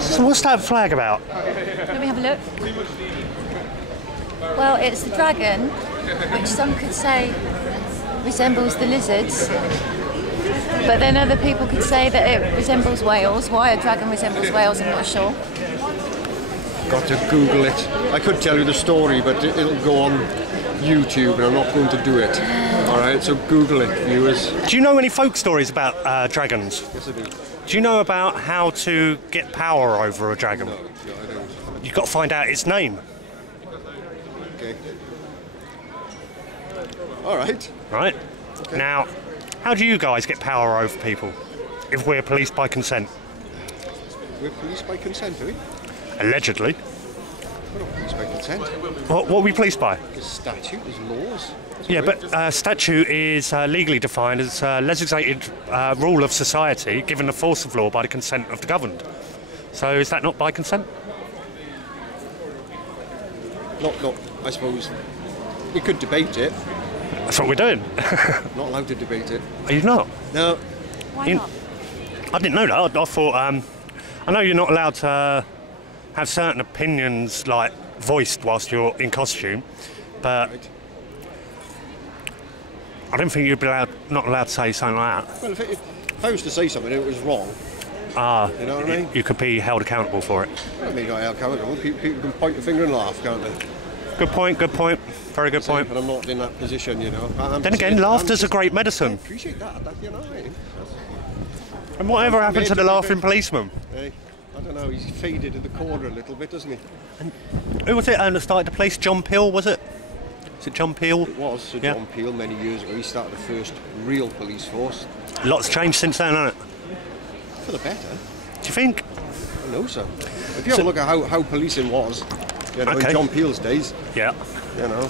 So what's that flag about? Let me have a look. Well, it's the dragon, which some could say resembles the lizards, but then other people could say that it resembles whales. Why a dragon resembles whales, I'm not sure. Got to Google it. I could tell you the story, but it'll go on YouTube, and I'm not going to do it. All right, so Google it, viewers. Do you know any folk stories about dragons? Yes, I do. Do you know about how to get power over a dragon? No, I don't. You've got to find out its name. Okay. All right. Right. Okay. Now, how do you guys get power over people if we're policed by consent? We're policed by consent, are we? Allegedly. We're not policed by consent. What are we policed by? There's statute, there's laws. Yeah, but statute is legally defined as a legislated rule of society given the force of law by the consent of the governed. So is that not by consent? Not, I suppose. We could debate it. That's what we're doing. Not allowed to debate it. Are you not? No. Why not? I didn't know that. I thought, I know you're not allowed to have certain opinions like voiced whilst you're in costume, but Right. I don't think you'd be not allowed to say something like that. Well, if I was to say something and it was wrong, you know what I mean? You could be held accountable for it. I mean, not accountable. People can point the finger and laugh, can't they? Good point, good point. Very good point. But I'm not in that position, you know. Then again, laughter's a great I medicine. appreciate that, you know. And whatever happened to the laughing policeman? Hey, I don't know, he's faded in the corner a little bit, hasn't he? Who was it that started the police? John Peel, was it? Is it John Peel? It was Sir John Peel many years ago. He started the first real police force. Lots changed since then, hasn't it? For the better. Do you think? I know so. If you have a look at how policing was, you know, in John Peel's days, Yeah. you know,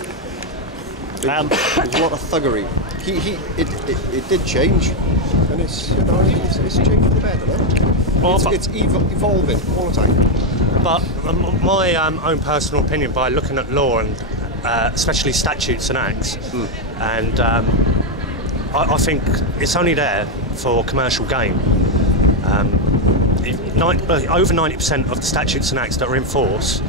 there's a lot of thuggery. It did change, and it's, you know, it's changed for the better. Well, it's evolving all the time. But my own personal opinion, by looking at law and especially statutes and acts, and I think it's only there for commercial gain. Over 90% of the statutes and acts that are in force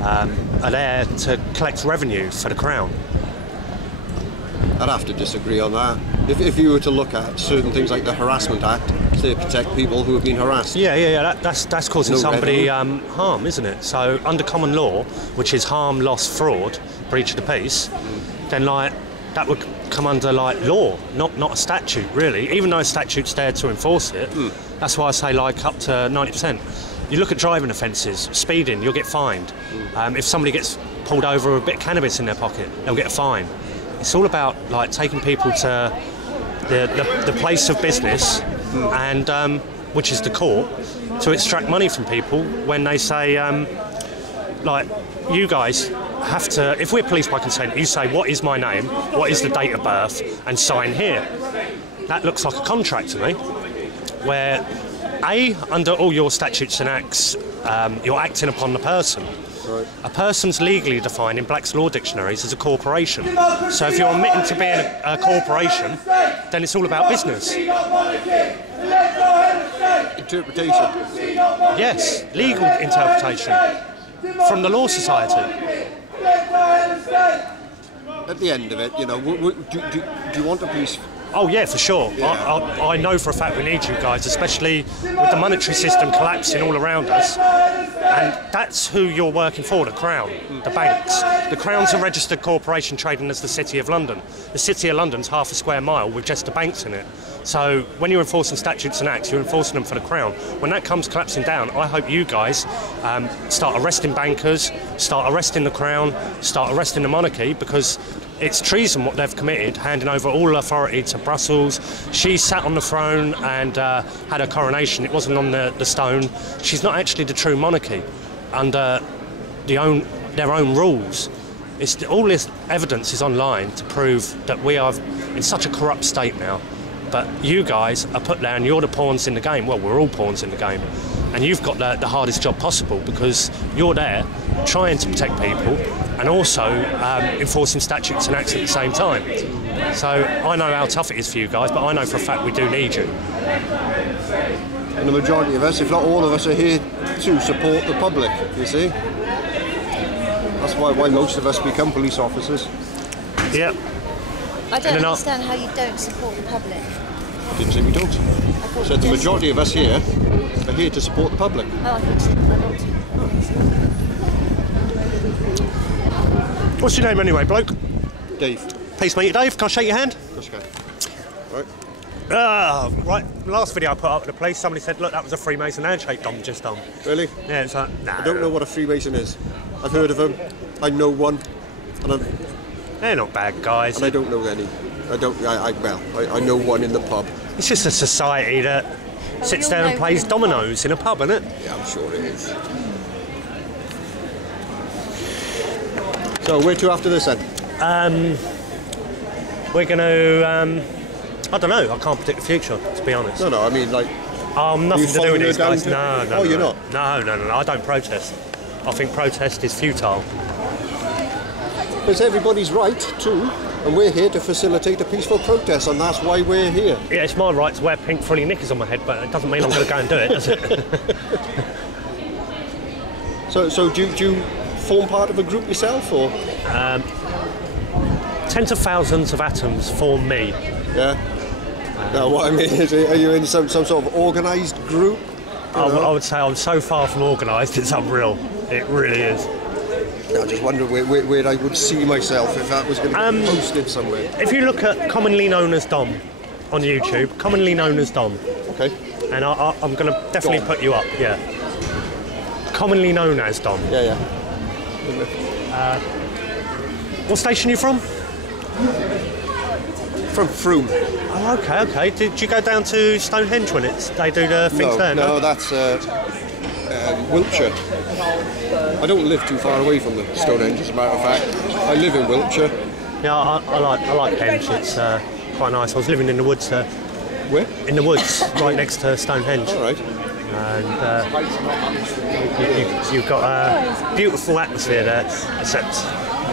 are there to collect revenue for the Crown. I'd have to disagree on that. If you were to look at certain things like the Harassment Act, to protect people who have been harassed. Yeah. That's causing somebody harm, isn't it? So under common law, which is harm, loss, fraud, breach of the peace, then like that would come under like law, not a statute really. Even though a statute's there to enforce it, that's why I say like up to 90%. You look at driving offences, speeding, you'll get fined. If somebody gets pulled over with a bit of cannabis in their pocket, they'll get a fine. It's all about like taking people to the place of business, and which is the court, to extract money from people when they say, like, you guys have to, if we're policed by consent, you say, what is my name, what is the date of birth, and sign here. That looks like a contract to me, where under all your statutes and acts, you're acting upon the person. Right. A person's legally defined in Black's Law dictionaries as a corporation. So if you're admitting to being a corporation, then it's all about business. Interpretation. Yes, legal interpretation from the Law Society. At the end of it, you know, do you want a police? Oh yeah, for sure. Yeah. I know for a fact we need you guys, especially with the monetary system collapsing all around us. And that's who you're working for, the Crown, the banks. The Crown's a registered corporation trading as the City of London. The City of London's half a square mile with just the banks in it. So when you're enforcing statutes and acts, you're enforcing them for the Crown. When that comes collapsing down, I hope you guys start arresting bankers, start arresting the Crown, start arresting the monarchy, because it's treason what they've committed, handing over all authority to Brussels. She sat on the throne and had her coronation. It wasn't on the stone. She's not actually the true monarchy under their own rules. All this evidence is online to prove that we are in such a corrupt state now. But you guys are put there and you're the pawns in the game. Well, we're all pawns in the game. And you've got the hardest job possible, because you're there trying to protect people and also enforcing statutes and acts at the same time. So I know how tough it is for you guys, but I know for a fact we do need you. And the majority of us, if not all of us, are here to support the public, you see. That's why most of us become police officers. Yep. I don't understand how you don't support the public. I didn't say we don't. So the majority of us here are here to support the public. Oh, I think so. I don't. What's your name anyway, bloke? Dave. Pleased to meet you, Dave. Can I shake your hand? Of course you can. Right. Right. Last video I put up at the police, somebody said, look, that was a Freemason handshake Dom just done. Really? Yeah, it's like, no. I don't know what a Freemason is. I've heard of them. I know one. And they're not bad guys. And I don't know any. I know one in the pub. It's just a society that sits down and plays dominoes in a pub, isn't it? Yeah, I'm sure it is. So where to after this then? We're going to, I don't know, I can't predict the future, to be honest. No, I mean like... nothing to do with these guys. No. Oh, you're not? No, I don't protest. I think protest is futile. It's everybody's right too, and we're here to facilitate a peaceful protest, and that's why we're here. Yeah, it's my right to wear pink frilly knickers on my head, but it doesn't mean I'm going to go and do it, does it? So do you form part of a group yourself, or? Tens of thousands of atoms form me. Yeah. No, what I mean is, are you in some sort of organised group? I would say I'm so far from organised, it's unreal. It really is. I just wonder where I would see myself if that was going to be posted somewhere. If you look at commonly known as Dom on YouTube, commonly known as Dom. Okay. And I'm going to definitely put you up, yeah. Commonly known as Dom. Yeah. What station are you from? From Frome. Oh, okay. Did you go down to Stonehenge when they do the things there? No, that's Wiltshire. I don't live too far away from the Stonehenge, as a matter of fact. I live in Wiltshire. Yeah, I like Henge. It's quite nice. I was living in the woods there. Where? In the woods, right next to Stonehenge. All right. And you've got a beautiful atmosphere there, except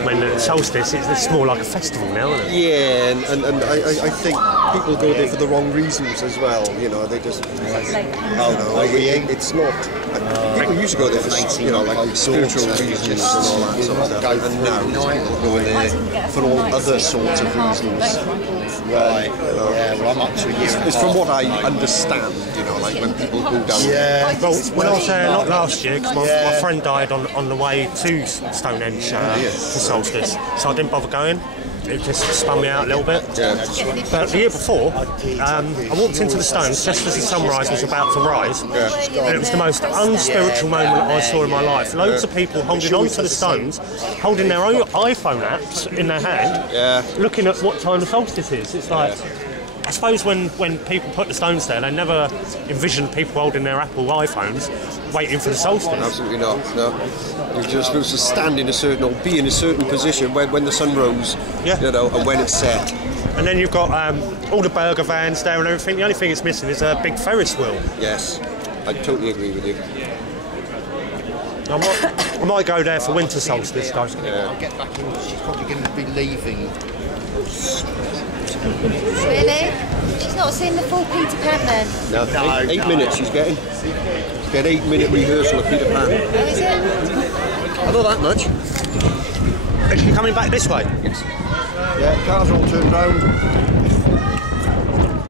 when it's solstice, it's more like a festival now, isn't it? Yeah, and I think people go there for the wrong reasons as well. You know, they just it's not. People used to go there for like spiritual reasons and all that sort of stuff, and now people go there for all other sorts of reasons. Right. Yeah. Well, I'm up to a year. It's from what I understand. Like when people go down. Yeah. Well, when I was there, not last year, because my friend died on the way to Stonehenge for solstice, so I didn't bother going. It just spun me out a little bit. Yeah. But the year before, I walked into the stones just as the sunrise was about to rise, and it was the most unspiritual moment I saw in my life. Loads of people holding on to the stones, holding their own iPhone apps in their hand, looking at what time the solstice is. It's like, I suppose when people put the stones there, they never envisioned people holding their Apple iPhones waiting for the solstice. Absolutely not, no. You're just supposed to stand in a certain, or be in a certain position when the sun rose, and when it's set. And then you've got all the burger vans there and everything. The only thing it's missing is a big Ferris wheel. Yes, I totally agree with you. I might go there for winter solstice, though. Yeah. I'll get back in. She's probably going to be leaving. Really? She's not seen the full Peter Pan then? No, 8 minutes she's getting. She's got 8-minute rehearsal of Peter Pan. Oh, is it? I know that much. Is she coming back this way? Yes. Yeah, cars all turned round.